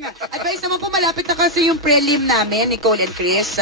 lang. Advice naman po, malapit na kasi yung prelim namin, Nicole and Chris.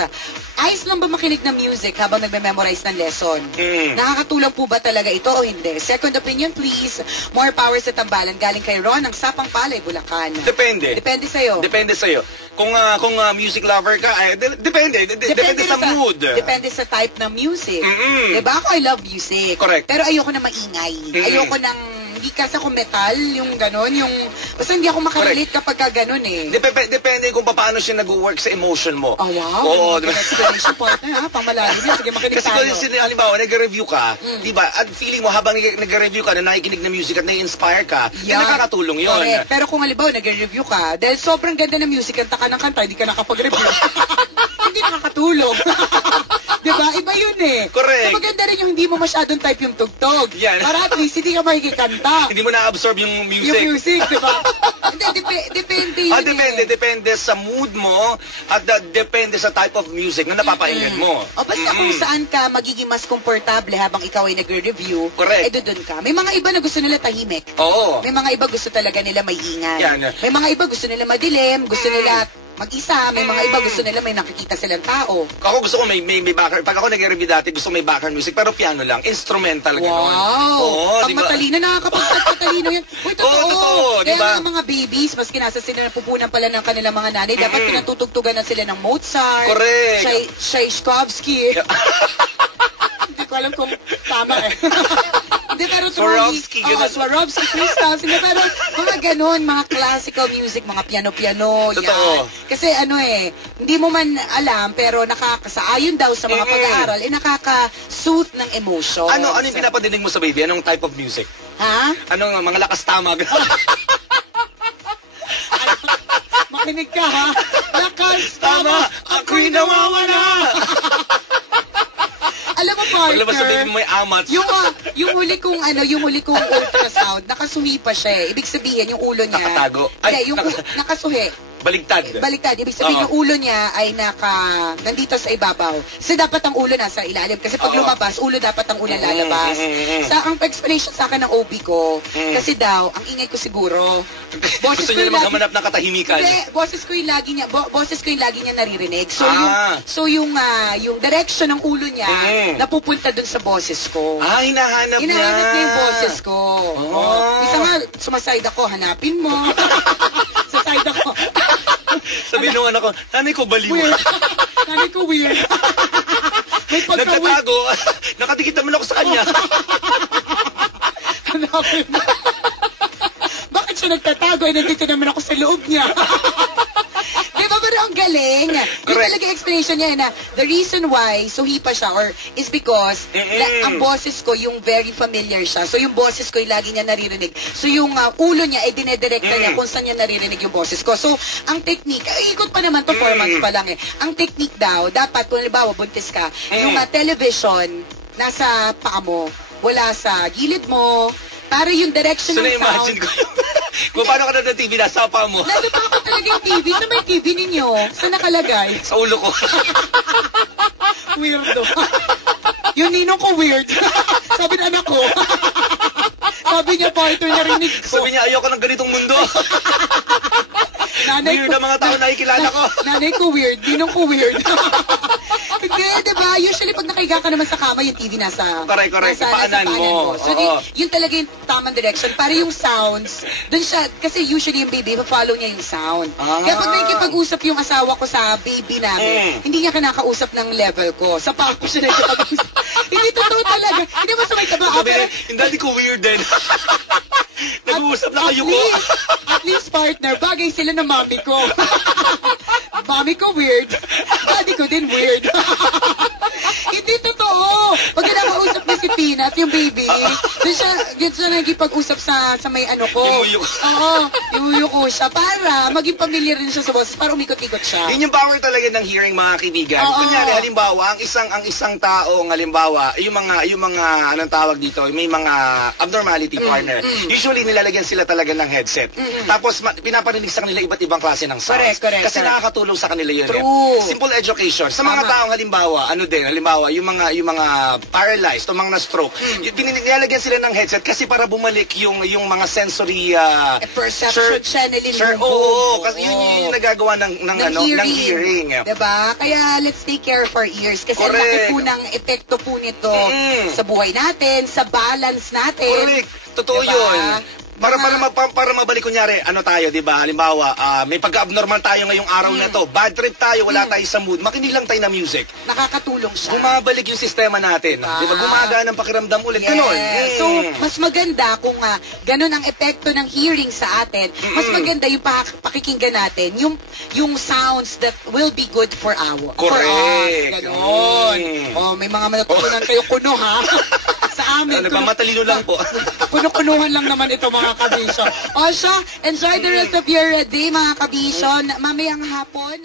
Ayos lang ba makinig ng music habang nagme-memorize ng lesson? Mm. Nakakatulong po ba talaga ito o hindi? Second opinion, please. More power sa tambalan. Galing kay Ron ng Sapang Palay, Bulacan. Depende. Depende sa'yo. Depende sa'yo. Kung ah, kung ah, music lover ka, eh, de- depende. De- de- depende, sa, mood. Depende sa type ng music. Mm-mm. Diba? Ako, I love music. Correct. Pero ayoko na maingay. Mm-mm. Ayoko ng, hindi kasi ako metal, yung ganon, yung, basta hindi ako makarelate kapag ka ganon eh. Dep- depende kung paano siya nag-work sa emotion mo. Oh, wow. Oo, diba? explanation partner, ha? Pamalalim yan. Sige, makinig Kasi tayo. kung sin- halimbawa, nag-review ka, Mm. di ba, at feeling mo habang nag- nag-review ka na nakikinig ng music at nai-inspire ka, yan. nakakatulong yun. Correct. Pero kung halimbawa nag-review ka, dahil sobrang ganda ng music, kanta ka ng kanta, hindi ka nakapag-review. hindi nakakatulong. Diba? Iba yun eh. Correct. So maganda rin yung hindi mo masyadong type yung tugtog. Yan. Para at least hindi ka makikikanta. Hindi mo na-absorb yung music. Yung music, diba? Hindi, dep- depende yun Ah, depende, eh. depende sa mood mo at da- depende sa type of music na napapakinggan mo. O basta kung Mm-mm. saan ka magiging mas komportable habang ikaw ay nagre-review, Correct. eh doon ka. May mga iba na gusto nila tahimik. Oo. May mga iba gusto talaga nila may ingay. Yan. May mga iba gusto nila madilim, gusto Mm. nila mag-isa, may mga iba gusto nila may nakikita silang tao. Ako gusto ko may, may, may background. Pag ako nag-review dati, gusto may background music, pero piano lang. Instrumental gano'n. Wow! Oo, Pag di ba? matalino, nakakapagpatalino yan. Uy, totoo. Oo, totoo, di Kaya ba? nga mga babies, mas kinasa sila napupunan pala ng kanilang mga nanay, dapat Mm. pinatutugtugan na sila ng Mozart, Correct. Shay- Tchaikovsky. Hindi ko alam kung tama eh. Hindi, pero truly, Swarovski, oo, ganun. Swarovski, Christoph, hindi, pero mga ganun, mga classical music, mga piano-piano, Totoo. yan. Kasi ano eh, hindi mo man alam, pero nakakasaayon daw sa mga Mm. pag-aaral, eh nakaka-soothe ng emotion. Ano, ano yung pinapadinig mo sa baby? Anong type of music? Ha? Anong mga lakas tamag? Makinig ka ha? Lakas, Tama! Ako'y nawawala! Partner, Paglabas sa baby mo may amats. yung, ah, yung huli kong ano, yung huli kong ultrasound, nakasuhi pa siya eh. Ibig sabihin, yung ulo niya. Nakatago. Ay, yung naka- nakasuhi. Baligtad. Baliktad. Ibig sabihin, Oo. yung ulo niya ay naka, nandito sa ibabaw. Kasi dapat ang ulo nasa ilalim. Kasi pag Oo. lumabas, ulo dapat ang ulan lalabas. Mm, mm, mm, mm. Sa, ang explanation sa akin ng OB ko, kasi daw, ang ingay ko siguro. Gusto niya yung na maghamanap ng katahimikan. Hindi, boses ko yung lagi niya, bo, boses ko yung lagi niya naririnig. So Ah. yung so yung ah, yung direction ng ulo niya napupunta dun sa boses ko. Ah, hinahanap niya. Hinahanap niya yung boses ko. Oh. Oh. Isa nga, sumaside ako, hanapin mo. sa side ako. Sabi nung anak ko, nanay ko baliw. Weird. Nanay ko weird. May pagka-weird. Nagtatago. Nakatikit naman ako sa kanya. Hanapin mo. Bakit siya nagtatago? Eh, nandito naman ako sa loob niya. Di ba, pero ang galing. Yung Correct. Talaga explanation niya eh, na the reason why suhi pa siya or is because Mm-mm. na, ang boses ko yung very familiar siya. So yung boses ko yung lagi niya naririnig. So yung ah, ulo niya ay dinedirekta niya Mm. kung saan niya naririnig yung boses ko. So ang technique, ay, ikot pa naman to four Mm. months pa lang eh. Ang technique daw, dapat kung halimbawa buntis ka, Mm. yung ah, television nasa paa mo, wala sa gilid mo, para yung direction So ng sound. ko. Kung paano ka na ng TV, nasa pa mo. Ako talaga yung TV. Sa may TV ninyo. Sa nakalagay. Sa ulo ko. Weirdo. yung ninong ko weird. Sabi ng anak ko. Sabi niya, partner, narinig ko. Sabi niya, ayoko ng ganitong mundo. Nanay Weird ang mga tao na ikilala ko. Nanay ko weird. Ninong ko weird. Nakahiga ka naman sa kama, yung TV nasa... Correct, correct. nasa- nasa Paanan mo. So, Oo. di, yun talaga yung tamang direction. Para yung sounds, dun siya, kasi usually yung baby, follow niya yung sound. Ah. Kaya pag nakikipag-usap yung asawa ko sa baby namin, Mm. hindi niya kinakausap ng level ko. Sa paa ko siya nakikipag-usap. hindi totoo talaga. Hindi mo sa may taba. Sabi, pero, yung daddy ko weird din. Nag-uusap na kayo at ko. least, at least partner, bagay sila ng mami ko. mami ko weird. Daddy ko din weird. Hindi totoo. Pag kinakausap niya si Peanut, yung baby, doon doon siya nagipag-usap sa, sa may ano ko. Imuyo ko. Oo, imuyo ko siya para maging familiar rin siya sa boss, para umikot-ikot siya. Yun yung power talaga ng hearing mga kaibigan. Oo. Kunyari, halimbawa, ang isang ang isang taong halimbawa, yung mga yung mga anong tawag dito, may mga abnormality Mm, partner. Usually nilalagyan sila talaga ng headset. Tapos ma- pinaparinig sa kanila iba't ibang klase ng sounds. Correct, correct, Kasi correct. nakakatulong sa kanila yun. eh. True. Simple education. Sa mga Tama. taong halimbawa, ano din, halimbawa, yung mga yung mga paralyzed o mga na-stroke, pinin- nilalagyan sila ng headset kasi para bumalik yung yung mga sensory uh, perception channeling Sure, mo. oo, kasi yun Oo. yung, nagagawa ng ng, ano, ng hearing. Diba? Kaya let's take care of our ears. Kasi Correct. laki po ng epekto po nito Mm. sa buhay natin, sa balance natin. Correct. Totoo Diba? yun. Para para ma- para, para mabalik kunyari, ano tayo, 'di ba? Halimbawa, ah, may pagka-abnormal tayo ngayong araw Mm. na to. Bad trip tayo, wala Mm. tayo sa mood. Makinig lang tayo ng music. Nakakatulong siya. Bumabalik yung sistema natin. Diba? 'Di ba? Gumagaan ang pakiramdam ulit. Ganun. Yes. Mm. So, mas maganda kung uh, ganun ang epekto ng hearing sa atin, mas maganda yung pa- pakikinggan natin, yung yung sounds that will be good for our for us. Correct. Ganun. Mm. Oh, may mga matutunan kayo kuno ha. sa amin. Ano ba, matalino lang po. Kuno-kunuhan lang naman ito mga kabisyon. O siya, enjoy the rest of your day mga kabisyon. Mamayang hapon.